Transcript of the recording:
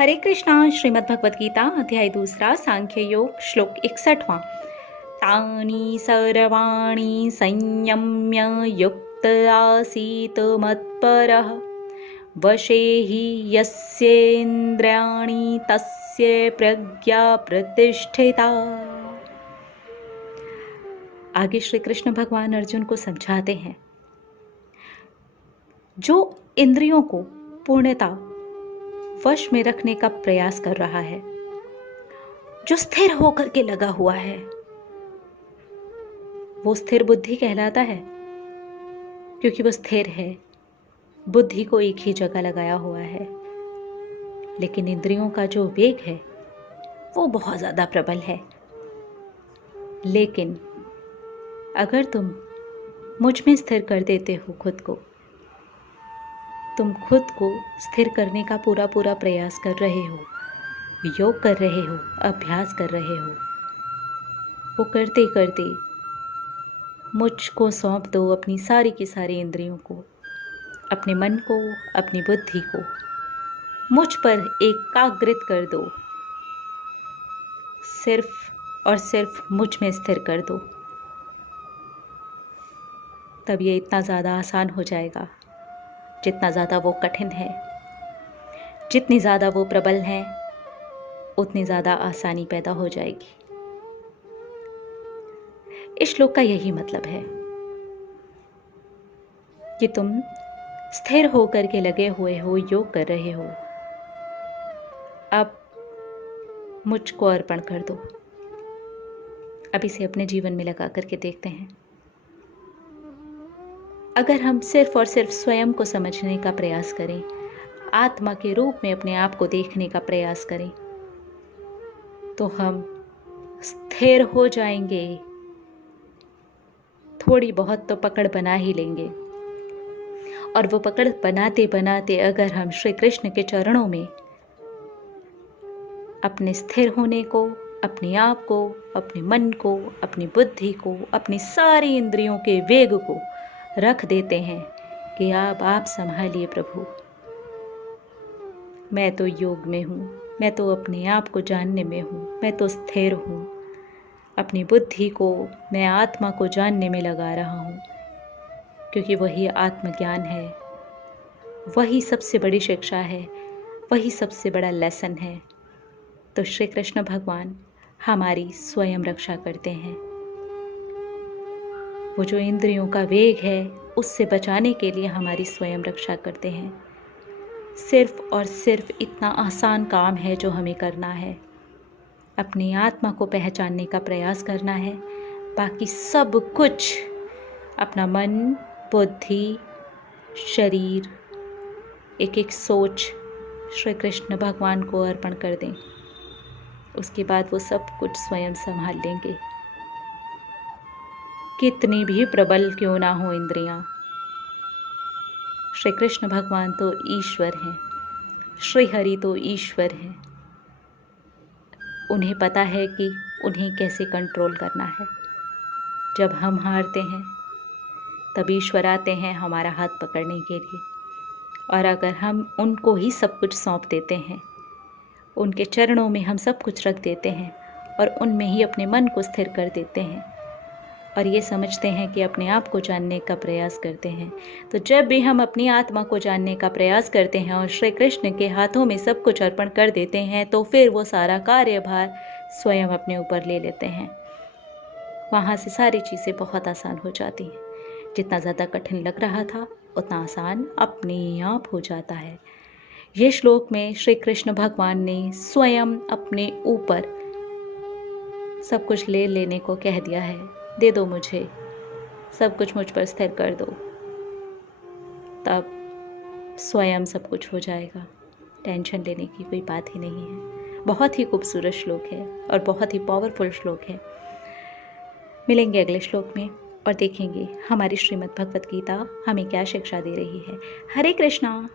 हरे कृष्णा। श्रीमद् भगवद गीता अध्याय 2 सांख्य योग श्लोक 61वां। तानि सर्वाणि संयम्य युक्त आसीत् मत्परः वशे हि यस्येन्द्रियाणि तस्य प्रज्ञा प्रतिष्ठिता। आगे श्री कृष्ण भगवान अर्जुन को समझाते हैं, जो इंद्रियों को पूर्णतः वश में रखने का प्रयास कर रहा है, जो स्थिर होकर के लगा हुआ है, वो स्थिर बुद्धि कहलाता है, क्योंकि वो स्थिर है, बुद्धि को एक ही जगह लगाया हुआ है। लेकिन इंद्रियों का जो वेग है वो बहुत ज्यादा प्रबल है। लेकिन अगर तुम मुझ में स्थिर कर देते हो खुद को, तुम खुद को स्थिर करने का पूरा प्रयास कर रहे हो, योग कर रहे हो, अभ्यास कर रहे हो, वो करते करते मुझको सौंप दो अपनी सारी की सारी इंद्रियों को, अपने मन को, अपनी बुद्धि को मुझ पर एकाग्रित कर दो, सिर्फ और सिर्फ मुझ में स्थिर कर दो। तब ये इतना ज़्यादा आसान हो जाएगा जितना ज़्यादा वो कठिन है। जितनी ज़्यादा वो प्रबल है उतनी ज़्यादा आसानी पैदा हो जाएगी। इस श्लोक का यही मतलब है कि तुम स्थिर होकर के लगे हुए हो, योग कर रहे हो, अब मुझको अर्पण कर दो। अब इसे अपने जीवन में लगा करके देखते हैं। अगर हम सिर्फ और सिर्फ स्वयं को समझने का प्रयास करें, आत्मा के रूप में अपने आप को देखने का प्रयास करें, तो हम स्थिर हो जाएंगे। थोड़ी बहुत तो पकड़ बना ही लेंगे, और वो पकड़ बनाते बनाते अगर हम श्री कृष्ण के चरणों में अपने स्थिर होने को, अपने आप को, अपने मन को, अपनी बुद्धि को, अपनी सारी इंद्रियों के वेग को रख देते हैं कि आप संभालिए प्रभु, मैं तो योग में हूँ, मैं तो अपने आप को जानने में हूँ, मैं तो स्थिर हूँ, अपनी बुद्धि को, मैं आत्मा को जानने में लगा रहा हूँ, क्योंकि वही आत्मज्ञान है, वही सबसे बड़ी शिक्षा है, वही सबसे बड़ा लेसन है। तो श्री कृष्ण भगवान हमारी स्वयं रक्षा करते हैं। वो जो इंद्रियों का वेग है उससे बचाने के लिए हमारी स्वयं रक्षा करते हैं। सिर्फ और सिर्फ इतना आसान काम है जो हमें करना है, अपनी आत्मा को पहचानने का प्रयास करना है। बाकी सब कुछ, अपना मन, बुद्धि, शरीर, एक एक सोच श्री कृष्ण भगवान को अर्पण कर दें। उसके बाद वो सब कुछ स्वयं संभाल लेंगे। कितनी भी प्रबल क्यों ना हो इंद्रियां, श्री कृष्ण भगवान तो ईश्वर हैं, श्री हरि तो ईश्वर हैं। उन्हें पता है कि उन्हें कैसे कंट्रोल करना है। जब हम हारते हैं तब ईश्वर आते हैं हमारा हाथ पकड़ने के लिए, और अगर हम उनको ही सब कुछ सौंप देते हैं, उनके चरणों में हम सब कुछ रख देते हैं और उनमें ही अपने मन को स्थिर कर देते हैं और ये समझते हैं कि अपने आप को जानने का प्रयास करते हैं, तो जब भी हम अपनी आत्मा को जानने का प्रयास करते हैं और श्री कृष्ण के हाथों में सब कुछ अर्पण कर देते हैं, तो फिर वो सारा कार्यभार स्वयं अपने ऊपर ले लेते हैं। वहाँ से सारी चीज़ें बहुत आसान हो जाती हैं। जितना ज़्यादा कठिन लग रहा था उतना आसान अपने आप हो जाता है। ये श्लोक में श्री कृष्ण भगवान ने स्वयं अपने ऊपर सब कुछ ले लेने को कह दिया है। दे दो मुझे, सब कुछ मुझ पर स्थिर कर दो, तब स्वयं सब कुछ हो जाएगा। टेंशन लेने की कोई बात ही नहीं है। बहुत ही खूबसूरत श्लोक है और बहुत ही पावरफुल श्लोक है। मिलेंगे अगले श्लोक में और देखेंगे हमारी श्रीमद् भगवद गीता हमें क्या शिक्षा दे रही है। हरे कृष्णा।